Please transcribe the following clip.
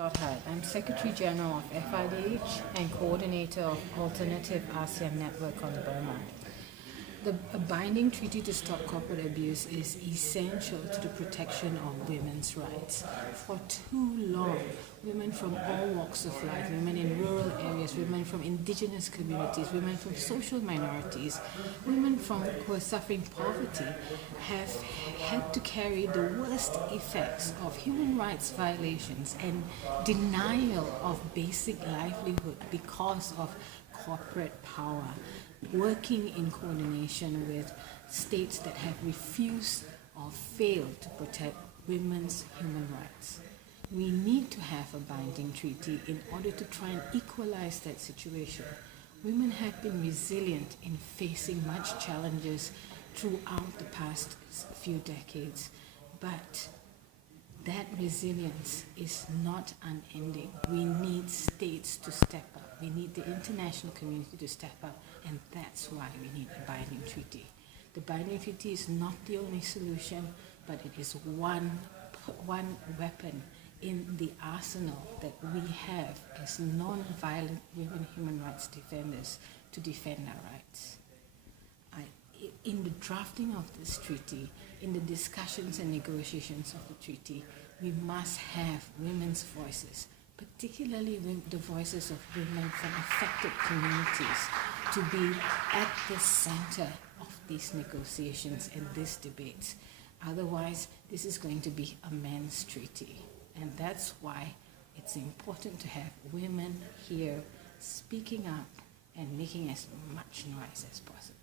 Stothard. I'm Secretary General of FIDH and Coordinator of Alternative ASEAN Network on Burma. A binding treaty to stop corporate abuse is essential to the protection of women's rights. For too long, women from all walks of life, women in rural areas, women from indigenous communities, women from social minorities, women who are suffering poverty have had to carry the worst effects of human rights violations and denial of basic livelihood because of corporate power, working in coordination with states that have refused or failed to protect women's human rights. We need to have a binding treaty in order to try and equalize that situation. Women have been resilient in facing much challenges throughout the past few decades, but that resilience is not unending. We need states to step up. We need the international community to step up, and that's why we need a binding treaty. The binding treaty is not the only solution, but it is one weapon in the arsenal that we have as non-violent women human rights defenders to defend our rights. In the drafting of this treaty, in the discussions and negotiations of the treaty, we must have women's voices, particularly the voices of women from affected communities, to be at the center of these negotiations and these debates. Otherwise, this is going to be a men's treaty. And that's why it's important to have women here speaking up and making as much noise as possible.